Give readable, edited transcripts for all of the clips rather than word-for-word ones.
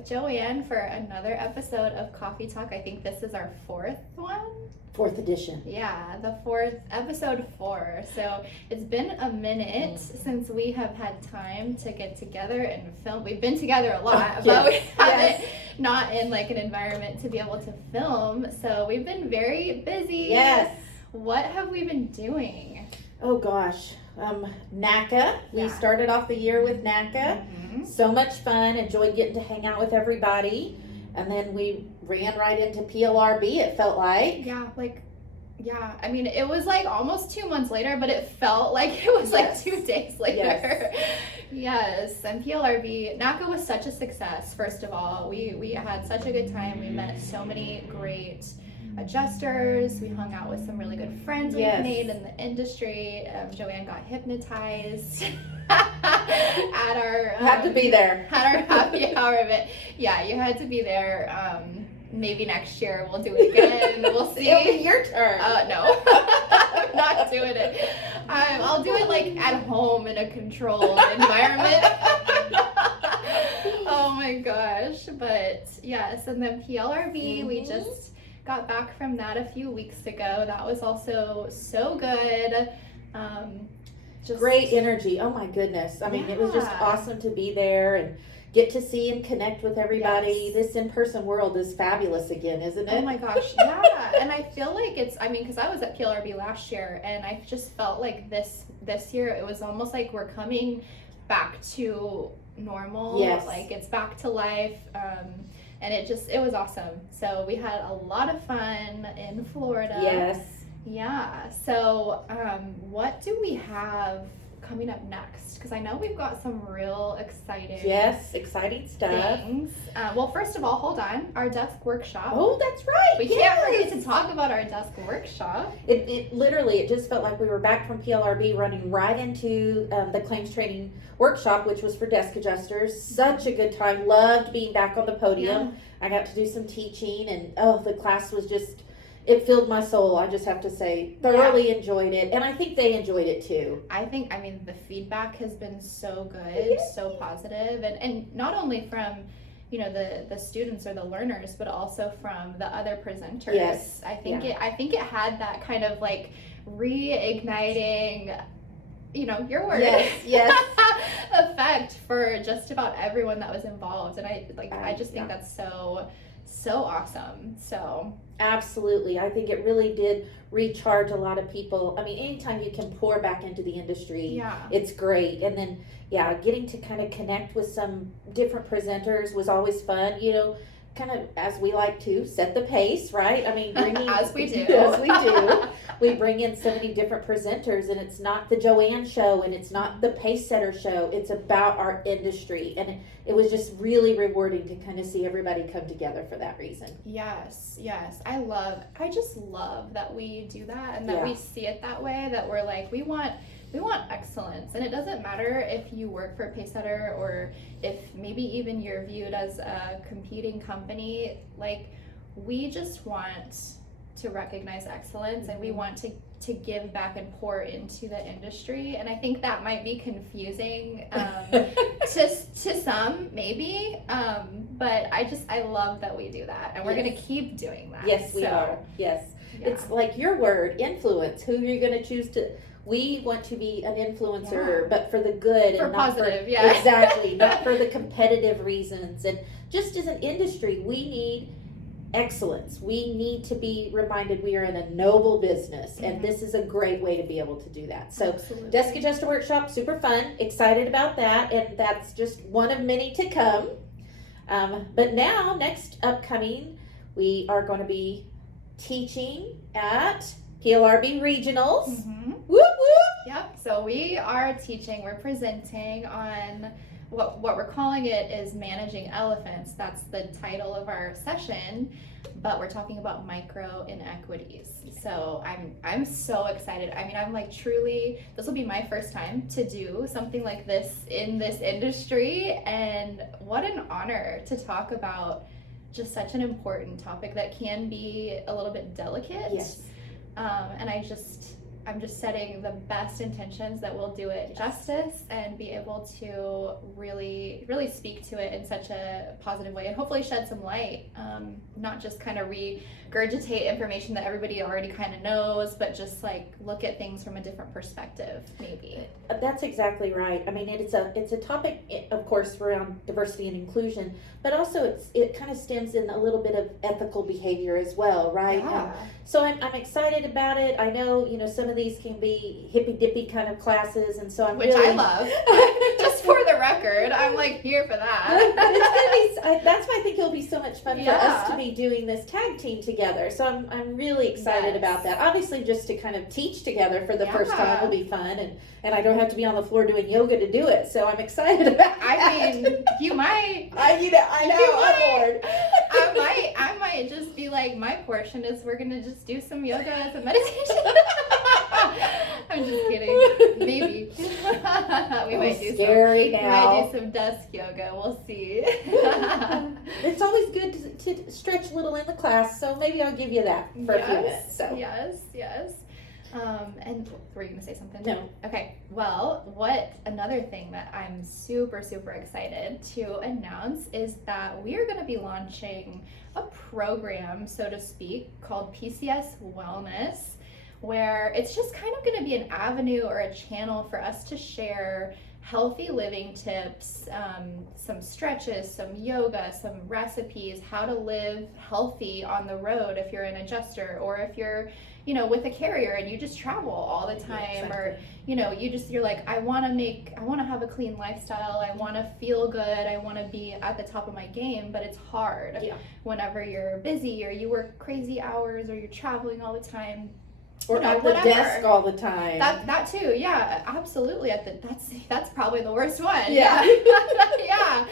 with Joanne for another episode of Coffee Talk. I think this is our fourth one. Fourth edition. Yeah, the fourth, episode 4. So it's been a minute since we have had time to get together and film. We've been together a lot, but we haven't not in like an environment to be able to film. So we've been very busy. Yes. What have we been doing? Oh gosh. NACA. We started off the year with NACA. Mm-hmm. So much fun. Enjoyed getting to hang out with everybody. And then we ran right into PLRB, it felt like. Yeah, I mean, it was like almost 2 months later, but it felt like it was like 2 days later. Yes, and PLRB, NACA was such a success, first of all. We had such a good time. We met so many great adjusters. We hung out with some really good friends we've made in the industry. Joanne got hypnotized at our had to be there at our happy hour of it. Yeah, you had to be there. Maybe next year we'll do it again. We'll see. It'll be your turn. No, I'm not doing it. I'll do it like at home in a controlled environment. Oh my gosh! But yes, and then PLRB, we just got back from that a few weeks ago. That was also so good. Just great energy. Oh my goodness. I mean, it was just awesome to be there and get to see and connect with everybody. This in-person world is fabulous again, isn't it? Oh my gosh, yeah. And I feel like because I was at PLRB last year, and I just felt like this year, it was almost like we're coming back to normal. Yes. Like it's back to life. And it was awesome. So we had a lot of fun in Florida. Yes. Yeah. So what do we have coming up next? Because I know we've got some real exciting stuff. Things. Well, first of all, hold on. Our desk workshop. Oh, that's right. We can't forget to talk about our desk workshop. It literally, it just felt like we were back from PLRB running right into the claims training workshop, which was for desk adjusters. Such a good time. Loved being back on the podium. Yeah. I got to do some teaching, and the class was just, it filled my soul. I just have to say, thoroughly enjoyed it, and I think they enjoyed it too. I mean, the feedback has been so good, so positive, and not only from the students or the learners, but also from the other presenters. Yes. I think it had that kind of like reigniting, your word. Yes. effect for just about everyone that was involved, and I just think that's so awesome. So absolutely, I think it really did recharge a lot of people. I mean, anytime you can pour back into the industry, it's great. And then getting to kind of connect with some different presenters was always fun. Kind of as we like to set the pace, right? I mean, as we do. We bring in so many different presenters, and it's not the Joanne show, and it's not the Pacesetter show. It's about our industry, and it was just really rewarding to kind of see everybody come together for that reason. Yes. I just love that we do that, and that we see it that way. That we're like, we want excellence, and it doesn't matter if you work for Pacesetter or if maybe even you're viewed as a competing company. Like, we just want to recognize excellence, and we want to give back and pour into the industry. And I think that might be confusing to some, maybe, but I love that we do that, and we're going to keep doing that. Yes, we are. Yes. It's like your word, influence. Who you're going to choose to. We want to be an influencer, but for the good, for and not positive, exactly, not for the competitive reasons. And just as an industry, we need excellence. We need to be reminded we are in a noble business, and this is a great way to be able to do that. So, Desk Adjuster Workshop, super fun, excited about that, and that's just one of many to come. But now, next upcoming, we are going to be teaching at PLRB Regionals. Whoop whoop! Yep, so we are teaching, we're presenting on what we're calling it is Managing Elephants. That's the title of our session, but we're talking about micro inequities. So I'm so excited. I mean, I'm like, truly, this will be my first time to do something like this in this industry, and what an honor to talk about just such an important topic that can be a little bit delicate. Yes. And I'm just setting the best intentions that will do it justice and be able to really, really speak to it in such a positive way and hopefully shed some light, not just kind of regurgitate information that everybody already kind of knows, but just like look at things from a different perspective, maybe. That's exactly right. I mean, it's a topic, of course, around diversity and inclusion, but also it kind of stems in a little bit of ethical behavior as well, right? Yeah. So I'm excited about it. I know, some of these can be hippy dippy kind of classes, and so Which I love. Just for the record, I'm like here for that. But it's gonna be, that's why I think it'll be so much fun for us Yeah. to be doing this tag team together. So I'm really excited Yes. about that. Obviously, just to kind of teach together for the first Yeah. time will be fun, and I don't have to be on the floor doing yoga to do it. So I'm excited about that. I mean, you might. I know, I'm bored. I might just be like, my portion is we're gonna just do some yoga as a meditation. I'm just kidding. Maybe. We might do scary some. now. We might do some desk yoga. We'll see. It's always good to stretch a little in the class, so maybe I'll give you that for a few minutes. So. Yes. And were you gonna say something? No. Okay. Well, another thing that I'm super, super excited to announce is that we are gonna be launching a program, so to speak, called PCS Wellness, where it's just kind of gonna be an avenue or a channel for us to share healthy living tips, some stretches, some yoga, some recipes, how to live healthy on the road if you're an adjuster or if you're with a carrier and you just travel all the time. Yeah, exactly. Or you're like, I want to have a clean lifestyle, I want to feel good, I want to be at the top of my game, but it's hard whenever you're busy or you work crazy hours or you're traveling all the time. Or at the desk all the time. That too, yeah, absolutely. That's probably the worst one. Yeah. Yeah.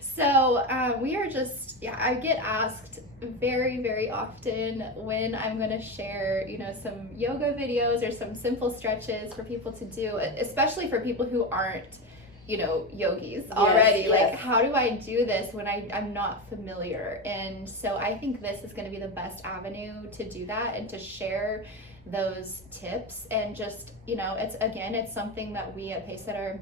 So we are just, I get asked very, very often when I'm going to share, some yoga videos or some simple stretches for people to do, especially for people who aren't, yogis already. Yes. Like, how do I do this when I'm not familiar? And so I think this is going to be the best avenue to do that and to share those tips. And just, it's something that we at Pacesetter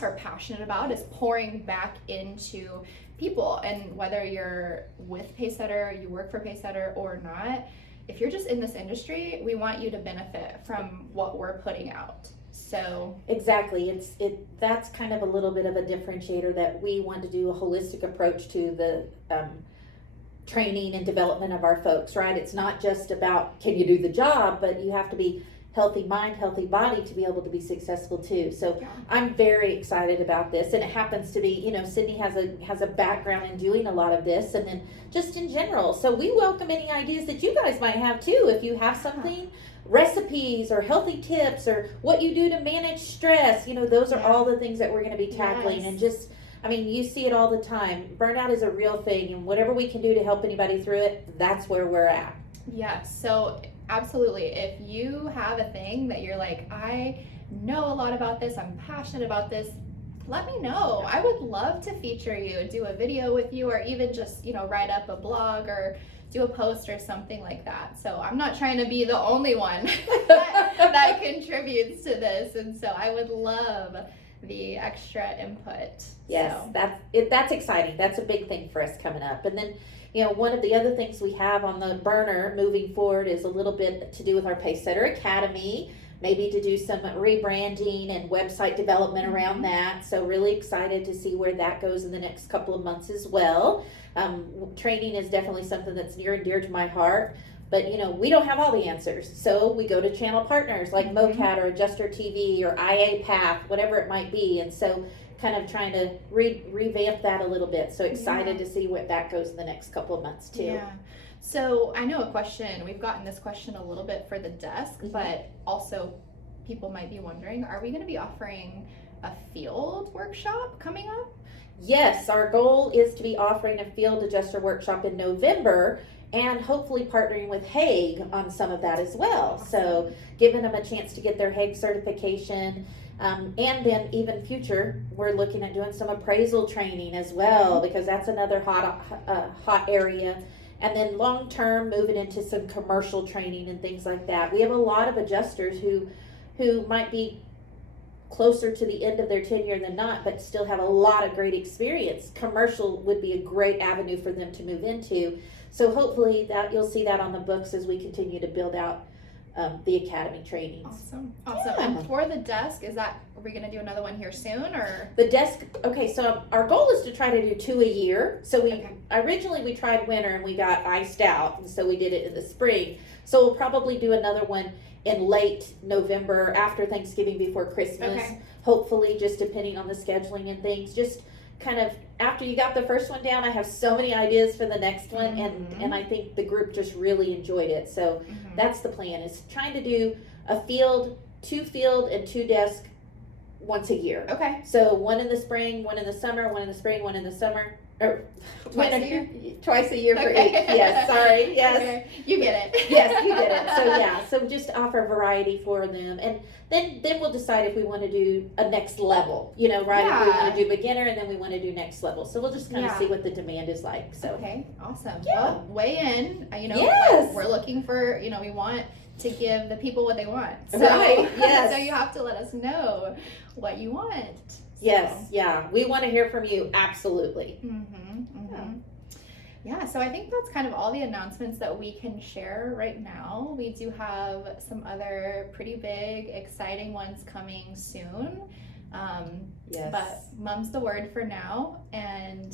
are passionate about, is pouring back into people. And whether you're with Pacesetter, you work for Pacesetter or not, if you're just in this industry, we want you to benefit from what we're putting out. So exactly, that's kind of a little bit of a differentiator, that we want to do a holistic approach to the training and development of our folks, right? It's not just about can you do the job, but you have to be healthy mind, healthy body to be able to be successful too. So I'm very excited about this, and it happens to be, Sydney has a background in doing a lot of this, and then just in general. So we welcome any ideas that you guys might have too. If you have something, recipes or healthy tips or what you do to manage stress, those are all the things that we're going to be tackling. And just, you see it all the time. Burnout is a real thing, and whatever we can do to help anybody through it, that's where we're at. Yeah, so absolutely. If you have a thing that you're like, I know a lot about this, I'm passionate about this, let me know. I would love to feature you, do a video with you, or even just, write up a blog or do a post or something like that. So I'm not trying to be the only one that contributes to this. And so I would love the extra input. Yes, so. That's exciting. That's a big thing for us coming up. And then, one of the other things we have on the burner moving forward is a little bit to do with our Pacesetter Academy, maybe to do some rebranding and website development around that. So really excited to see where that goes in the next couple of months as well. Training is definitely something that's near and dear to my heart. But, we don't have all the answers. So we go to channel partners like MoCat or Adjuster TV or IA Path, whatever it might be. And so kind of trying to revamp that a little bit. So excited to see what that goes in the next couple of months too. Yeah. So I know we've gotten this question a little bit for the desk, but also people might be wondering, are we going to be offering a field workshop coming up? Yes, our goal is to be offering a field adjuster workshop in November, and hopefully partnering with Hague on some of that as well. So giving them a chance to get their Hague certification. And then even future, we're looking at doing some appraisal training as well, because that's another hot area. And then long term, moving into some commercial training and things like that. We have a lot of adjusters who might be closer to the end of their tenure than not, but still have a lot of great experience. Commercial would be a great avenue for them to move into. So hopefully that you'll see that on the books as we continue to build out the academy trainings. Awesome. Yeah. And for the desk, are we going to do another one here soon, or? The desk, okay, so our goal is to try to do 2 a year. So originally we tried winter and we got iced out, and so we did it in the spring. So we'll probably do another one in late November, after Thanksgiving, before Christmas. Okay. Hopefully, just depending on the scheduling and things. Just kind of after you got the first one down, I have so many ideas for the next one, and I think the group just really enjoyed it. So that's the plan, is trying to do a field, 2 field and 2 desk once a year. Okay. So 1 in the spring, 1 in the summer, 1 in the spring, 1 in the summer. Or Twice a year? Twice a year for Okay. 8. Yes, sorry. Yes. Okay. You get it. Yes, you did it. So yeah, so just offer variety for them, and then we'll decide if we want to do a next level, right? If we want to do beginner, and then we want to do next level. So we'll just kind of see what the demand is like. So okay, awesome. Yeah. Well, weigh in. Yes. Like, we're looking for. We want to give the people what they want. So, right. Yes. So you have to let us know what you want. Yes. Yeah. We want to hear from you. Absolutely. Yeah, so I think that's kind of all the announcements that we can share right now. We do have some other pretty big, exciting ones coming soon. Yes. But mom's the word for now. And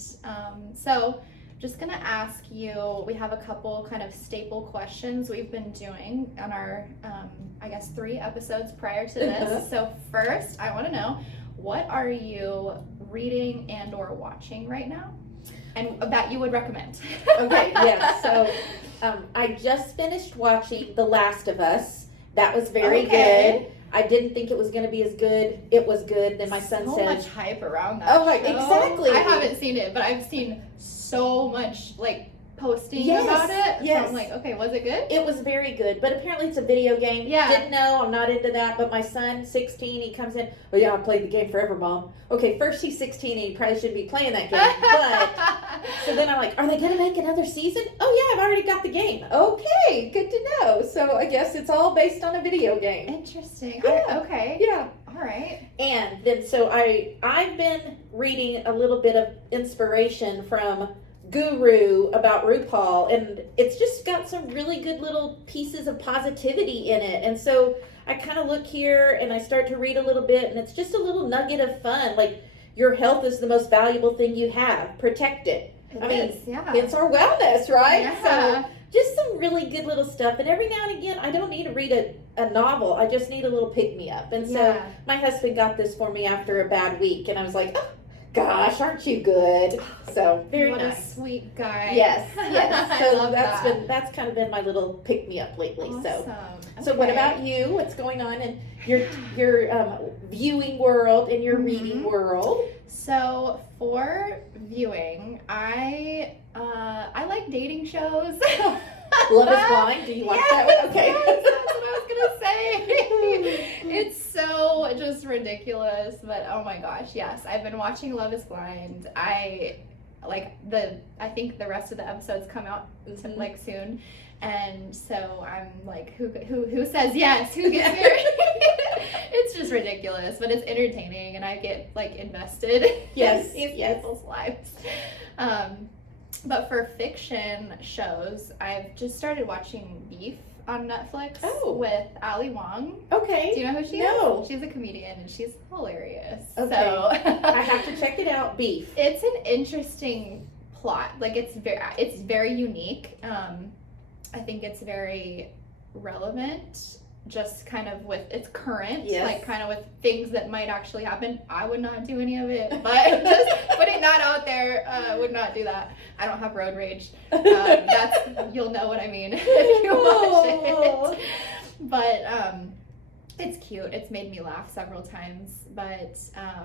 so just gonna ask you, we have a couple kind of staple questions we've been doing on our, 3 episodes prior to this. So first, I wanna know, what are you reading and or watching right now? And that you would recommend. Okay, yeah. So I just finished watching The Last of Us. That was very good. I didn't think it was going to be as good. It was good. Then my son so said, much hype around that. Oh, right, show. exactly. I haven't seen it, but I've seen so much posting about it. Yes. So I'm like, okay, was it good? It was very good, but apparently it's a video game. Yeah. Didn't know, I'm not into that, but my son, 16, he comes in, well, yeah, I played the game forever, Mom. Okay, first he's 16 and he probably shouldn't be playing that game, but, so then I'm like, are they going to make another season? Oh yeah, I've already got the game. Okay, good to know. So I guess it's all based on a video game. Interesting. Yeah. Okay. Yeah. All right. And then, so I've been reading a little bit of inspiration from Guru about RuPaul, and it's just got some really good little pieces of positivity in it. And so I kind of look here and I start to read a little bit, and it's just a little nugget of fun. Like, your health is the most valuable thing you have. Protect it. It's our wellness, right? Yeah. So just some really good little stuff. And every now and again, I don't need to read a novel. I just need a little pick-me-up. And so my husband got this for me after a bad week, and I was like, oh, gosh, aren't you good? So very what nice. What a sweet guy. Yes, yes. I So love that's kind of been my little pick me up lately. Awesome. So what about you? What's going on in your viewing world and your reading world? So for viewing, I like dating shows. Love is Blind. Do you watch that one? Okay. Yes, that's what I was gonna say. It's so just ridiculous, but oh my gosh, yes, I've been watching Love is Blind. I think the rest of the episodes come out soon, and so I'm like, who says yes? Who gets married? It's just ridiculous, but it's entertaining, and I get invested in these people's lives. But for fiction shows, I've just started watching Beef on Netflix with Ali Wong. Okay. Do you know who she is? She's a comedian, and she's hilarious. Okay. So I have to check it out. Beef. It's an interesting plot. It's very unique. I think it's very relevant, just kind of with its current, kind of with things that might actually happen. I would not do any of it, but just putting that out there, would not do that. I don't have road rage. You'll know what I mean if you watch it. But it's cute. It's made me laugh several times. But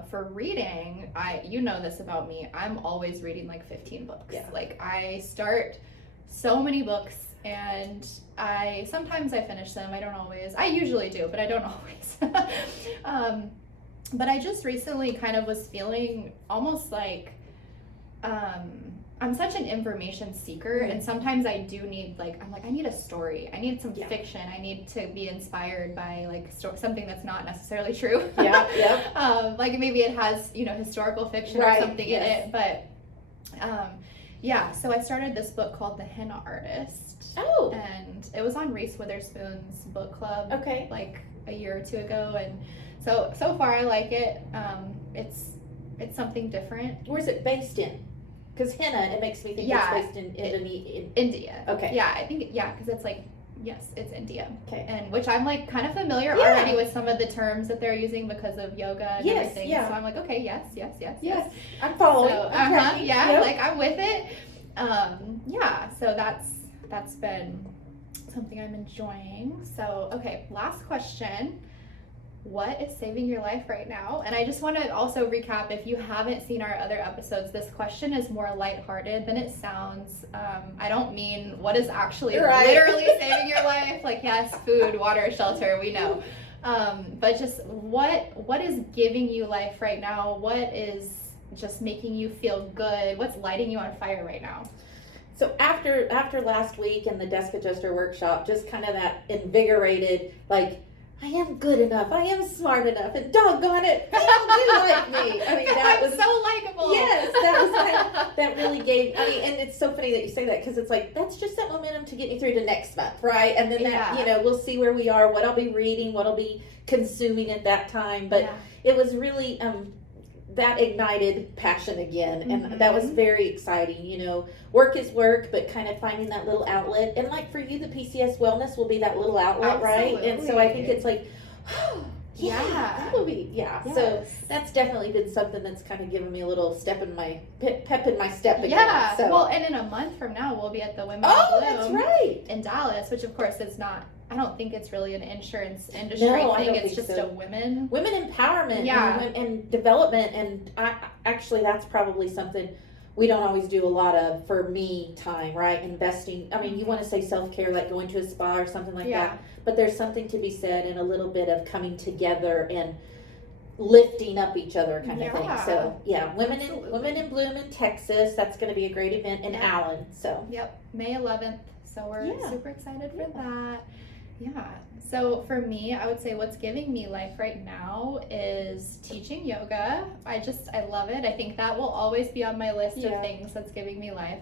for reading, you know this about me. I'm always reading 15 books. Yeah. I start so many books, and sometimes I finish them. I don't always. I usually do, but I don't always. But I just recently kind of was feeling almost I'm such an information seeker, and sometimes I do need, like, I'm like, I need a story. I need some fiction. I need to be inspired by, like, something that's not necessarily true. Like, maybe it has, you know, historical fiction or something in it. But, so I started this book called The Henna Artist. Oh. And it was on Reese Witherspoon's book club, like, a year or two ago. And so far I like it. It's something different. Where's it based in? Because henna, it makes me think it's based in India. Okay. Yeah, I think, because it's like, yes, it's India. Okay. And which I'm like kind of familiar already with some of the terms that they're using because of yoga and everything. Yeah. So I'm like, okay, yes. I'm following. So, like I'm with it. So that's been something I'm enjoying. So, okay, last question. What is saving your life right now? And I just want to also recap, if you haven't seen our other episodes, this question is more lighthearted than it sounds. I don't mean what is actually literally saving your life. Like, yes, food, water, shelter, we know. But just what is giving you life right now? What is just making you feel good? What's lighting you on fire right now? So after last week and the desk adjuster workshop, just kind of that invigorated, like, I am good enough. I am smart enough. And doggone it, people do like me. I mean, that was so likable. Yes, that really gave. I mean, and it's so funny that you say that, because it's like that's just that momentum to get you through to next month, right? And then that we'll see where we are, what I'll be reading, what I'll be consuming at that time. But it was really that ignited passion again, and that was very exciting. You know, work is work, but kind of finding that little outlet. And like for you, the PCS wellness will be that little outlet, right? And so I think it's like, that will be So that's definitely been something that's kind of given me a little pep in my step again. Yeah. So. Well, and in a month from now, we'll be at the Women Oh, Bloom that's right. in Dallas, which of course is not. I don't think it's really an insurance industry thing. It's just a women empowerment and development. And actually, that's probably something we don't always do a lot of for me time, right? Investing. I mean, you want to say self-care, like going to a spa or something like that. But there's something to be said in a little bit of coming together and lifting up each other kind of thing. So Women in Bloom in Texas. That's going to be a great event in Allen. So May 11th. So we're super excited for that. Yeah. So for me, I would say what's giving me life right now is teaching yoga. I love it. I think that will always be on my list of things that's giving me life.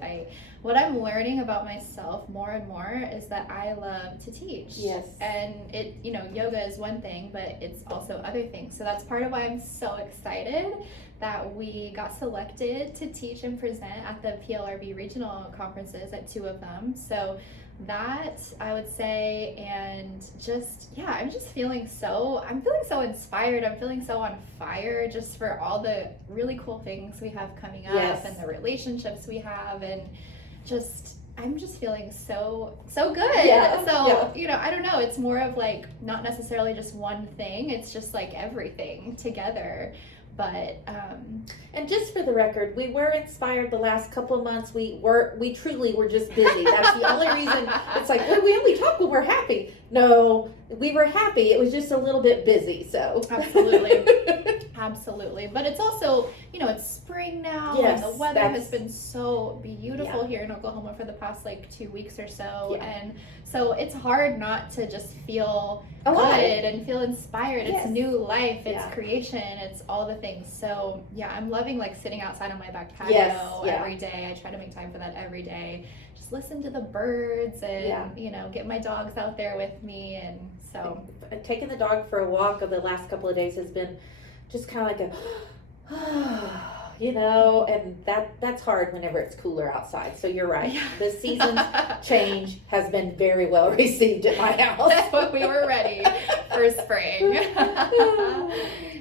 What I'm learning about myself more and more is that I love to teach. Yes. And yoga is one thing, but it's also other things. So that's part of why I'm so excited that we got selected to teach and present at the PLRB regional conferences at 2 of them. So that I would say, and I'm feeling so inspired. I'm feeling so on fire just for all the really cool things we have coming up and the relationships we have, and I'm just feeling so good. I don't know, it's more of like not necessarily just one thing, it's just like everything together. But and just for the record, we were inspired the last couple of months. We truly were just busy. That's the only reason. It's like, well, we only talk when we're happy. No, we were happy. It was just a little bit busy. So absolutely. But it's also, it's spring now, and the weather has been so beautiful here in Oklahoma for the past like 2 weeks or so, and so it's hard not to just feel good and feel inspired. It's new life, it's creation, it's all the things. So I'm loving like sitting outside on my back patio every day. I try to make time for that every day. Just listen to the birds and get my dogs out there with me. And so taking the dog for a walk over the last couple of days has been just kind of like and that's hard whenever it's cooler outside. So you're right. The season's change has been very well received at my house. We were ready for spring.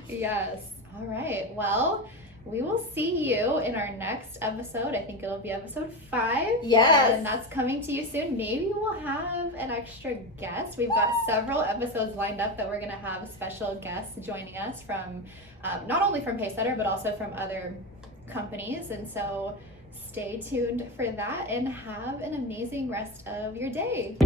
Yes. All right. Well, we will see you in our next episode. I think it'll be episode 5. Yes. And that's coming to you soon. Maybe we'll have an extra guest. We've got several episodes lined up that we're going to have special guests joining us from not only from Pacesetter, but also from other companies. And so stay tuned for that and have an amazing rest of your day.